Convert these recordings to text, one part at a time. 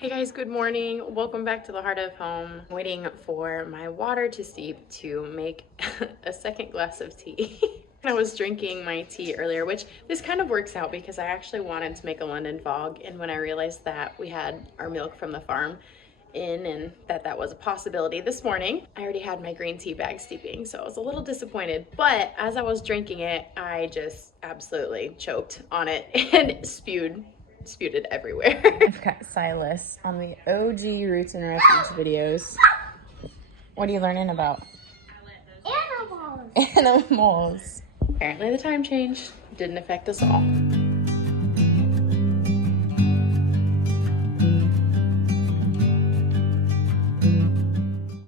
Hey guys, good morning. Welcome back to the heart of home. I'm waiting for my water to steep to make a second glass of tea. I was drinking my tea earlier, which this kind of works out because I actually wanted to make a London fog, and when I realized that we had our milk from the farm in and that was a possibility this morning, I already had my green tea bag steeping, so I was a little disappointed. But as I was drinking it, I just absolutely choked on it and spewed it everywhere. I've got Silas on the OG Roots and Refuge videos. What are you learning about? Animals. Animals. Apparently the time change didn't affect us all.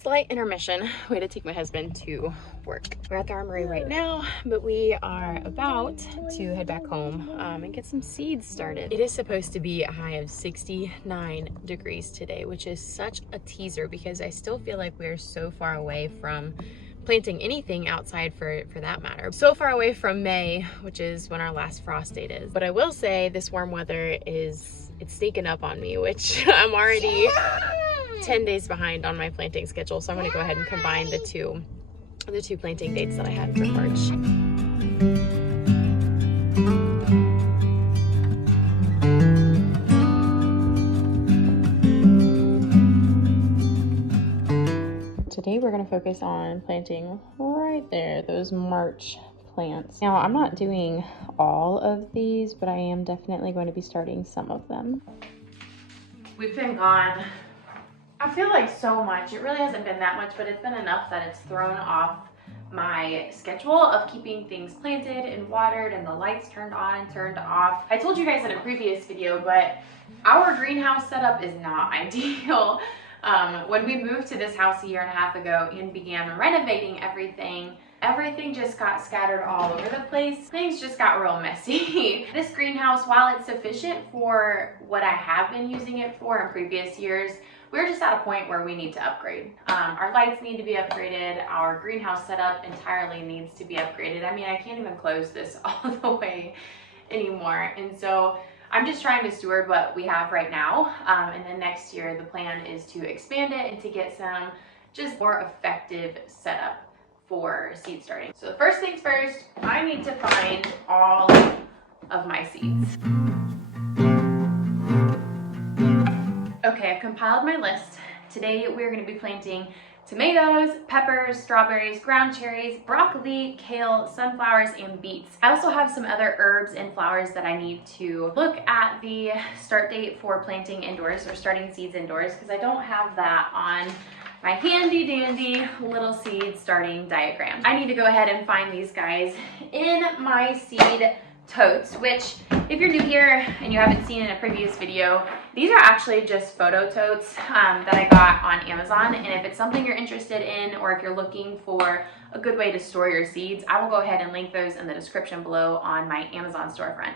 Slight intermission, way to take my husband to work. We're at the armory right now, but we are about to head back home and get some seeds started. It is supposed to be a high of 69 degrees today, which is such a teaser because I still feel like we're so far away from planting anything outside for that matter. So far away from May, which is when our last frost date is. But I will say this warm weather it's sneaking up on me, which I'm already 10 days behind on my planting schedule. So I'm gonna go ahead and combine the two planting dates that I had for March. Today we're going to focus on planting right there, those March plants. Now I'm not doing all of these, but I am definitely going to be starting some of them. We've been gone, I feel like so much. It really hasn't been that much, but it's been enough that it's thrown off my schedule of keeping things planted and watered and the lights turned on and turned off. I told you guys in a previous video, but our greenhouse setup is not ideal. When we moved to this house a year and a half ago and began renovating everything just got scattered all over the place. Things just got real messy. This greenhouse, while it's sufficient for what I have been using it for in previous years, we're just at a point where we need to upgrade. Our lights need to be upgraded. Our greenhouse setup entirely needs to be upgraded. I mean, I can't even close this all the way anymore. And so I'm just trying to steward what we have right now. And then next year, the plan is to expand it and to get some just more effective setup for seed starting. So the first things first, I need to find all of my seeds. Okay, I've compiled my list. Today we're going to be planting tomatoes, peppers, strawberries, ground cherries, broccoli, kale, sunflowers, and beets. I also have some other herbs and flowers that I need to look at the start date for planting indoors or starting seeds indoors, because I don't have that on my handy dandy little seed starting diagram. I need to go ahead and find these guys in my seed totes, which if you're new here and you haven't seen in a previous video, these are actually just photo totes that I got on Amazon. And if it's something you're interested in, or if you're looking for a good way to store your seeds, I will go ahead and link those in the description below on my Amazon storefront.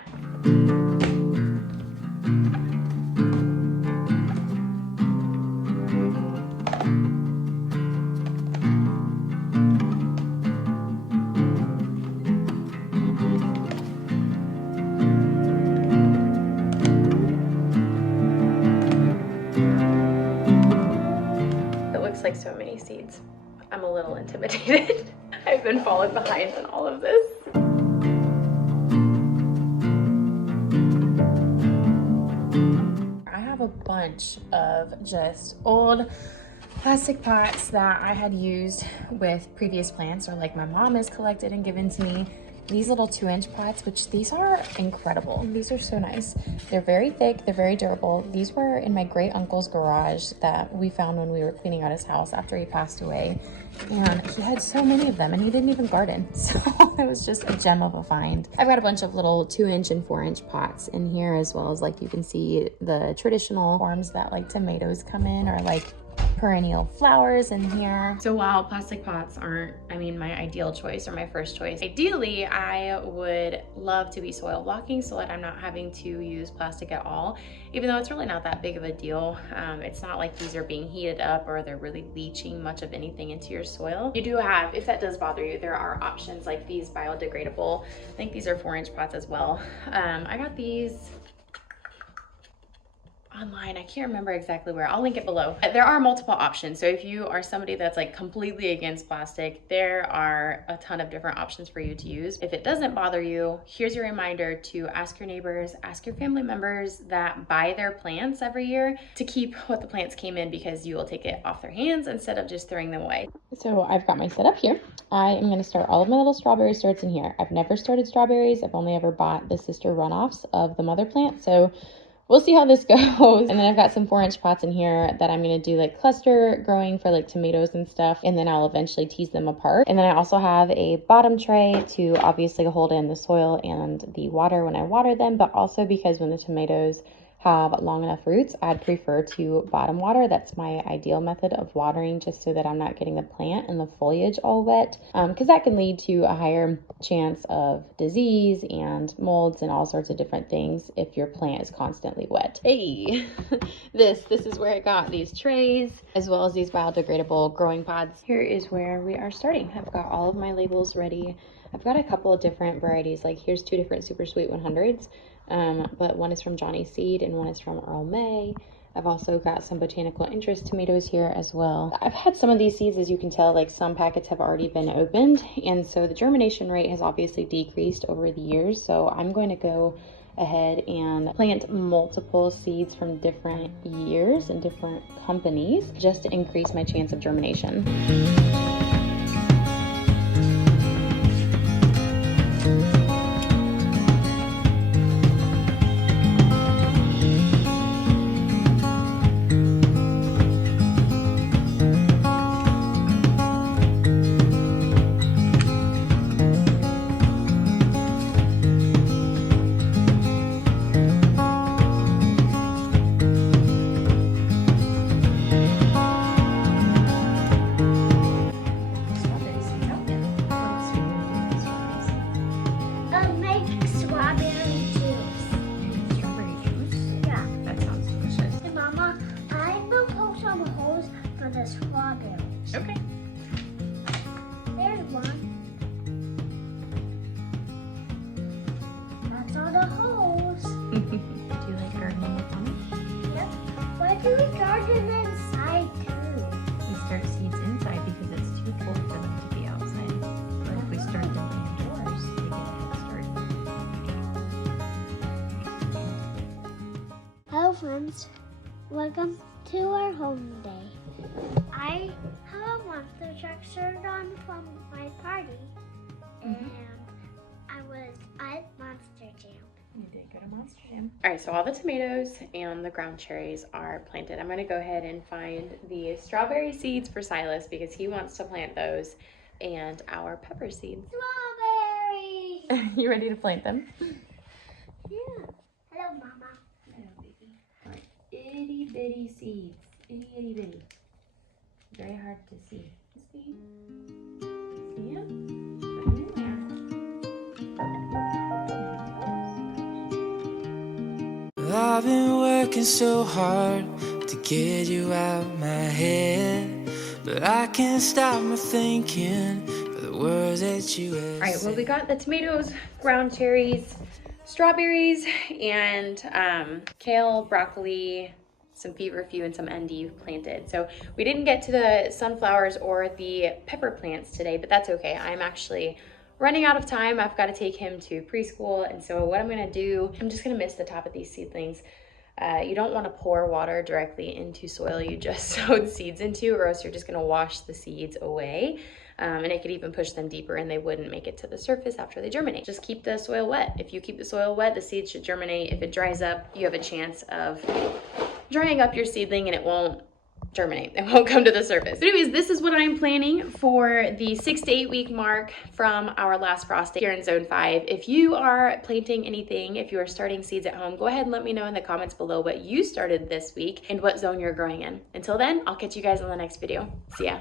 Like so many seeds. I'm a little intimidated. I've been falling behind on all of this. I have a bunch of just old plastic pots that I had used with previous plants, or like my mom has collected and given to me. These little 2-inch pots, which these are incredible. These are so nice. They're very thick, they're very durable. These were in my great uncle's garage that we found when we were cleaning out his house after he passed away. And he had so many of them, and he didn't even garden. So it was just a gem of a find. I've got a bunch of little 2-inch and 4-inch pots in here, as well as, like, you can see the traditional forms that like tomatoes come in, or like perennial flowers in here. So while plastic pots aren't, I mean, my ideal choice or my first choice, ideally I would love to be soil blocking so that I'm not having to use plastic at all, even though it's really not that big of a deal. It's not like these are being heated up or they're really leaching much of anything into your soil. You do have, if that does bother you, there are options like these biodegradable. I think these are 4-inch pots as well. I got these online. I can't remember exactly where. I'll link it below. There are multiple options. So if you are somebody that's like completely against plastic, there are a ton of different options for you to use. If it doesn't bother you, here's your reminder to ask your neighbors, ask your family members that buy their plants every year to keep what the plants came in, because you will take it off their hands instead of just throwing them away. So I've got my setup here. I am going to start all of my little strawberry starts in here. I've never started strawberries. I've only ever bought the sister runoffs of the mother plant. So we'll see how this goes. And then I've got some 4-inch pots in here that I'm going to do like cluster growing for like tomatoes and stuff. And then I'll eventually tease them apart. And then I also have a bottom tray to obviously hold in the soil and the water when I water them, but also because when the tomatoes have long enough roots, I'd prefer to bottom water. That's my ideal method of watering, just so that I'm not getting the plant and the foliage all wet, because that can lead to a higher chance of disease and molds and all sorts of different things if your plant is constantly wet. Hey, this is where I got these trays as well as these biodegradable growing pods. Here is where we are starting. I've got all of my labels ready. I've got a couple of different varieties, like here's 2 different Super Sweet 100s. But one is from Johnny Seed and one is from Earl May. I've also got some botanical interest tomatoes here as well. I've had some of these seeds, as you can tell, like some packets have already been opened, and so the germination rate has obviously decreased over the years. So I'm going to go ahead and plant multiple seeds from different years and different companies just to increase my chance of germination. Okay. There's one. That's all the holes. Do you like gardening with mommy? Yep. Why do we garden inside too? We start seeds inside because it's too cold for them to be outside. But if we start them indoors, they get a head start. Hello friends, welcome to our home day. I have a monster truck shirt on from my party, and I was at Monster Jam. You did go to Monster Jam. All right, so all the tomatoes and the ground cherries are planted. I'm gonna go ahead and find the strawberry seeds for Silas because he wants to plant those, and our pepper seeds. Strawberry! You ready to plant them? Yeah. Hello, Mama. Hello, baby. All right, itty bitty seeds. Itty itty bitty. Very hard to see. See? See them? Put them in there. I've been working so hard to get you out my head, but I can't stop my thinking for the words that you have. All right, well, we got the tomatoes, ground cherries, strawberries, and kale, broccoli, some feverfew, and some endive planted. So we didn't get to the sunflowers or the pepper plants today, but that's okay. I'm actually running out of time. I've got to take him to preschool, and so what I'm gonna do, I'm just gonna mist the top of these seedlings. You don't want to pour water directly into soil you just sowed seeds into, or else you're just gonna wash the seeds away. And it could even push them deeper and they wouldn't make it to the surface after they germinate. Just keep the soil wet. If you keep the soil wet, the seeds should germinate. If it dries up, you have a chance of drying up your seedling and it won't germinate. It won't come to the surface. But anyways, this is what I'm planning for the 6 to 8 week mark from our last frost here in zone 5. If you are planting anything, if you are starting seeds at home, go ahead and let me know in the comments below what you started this week and what zone you're growing in. Until then, I'll catch you guys on the next video. See ya.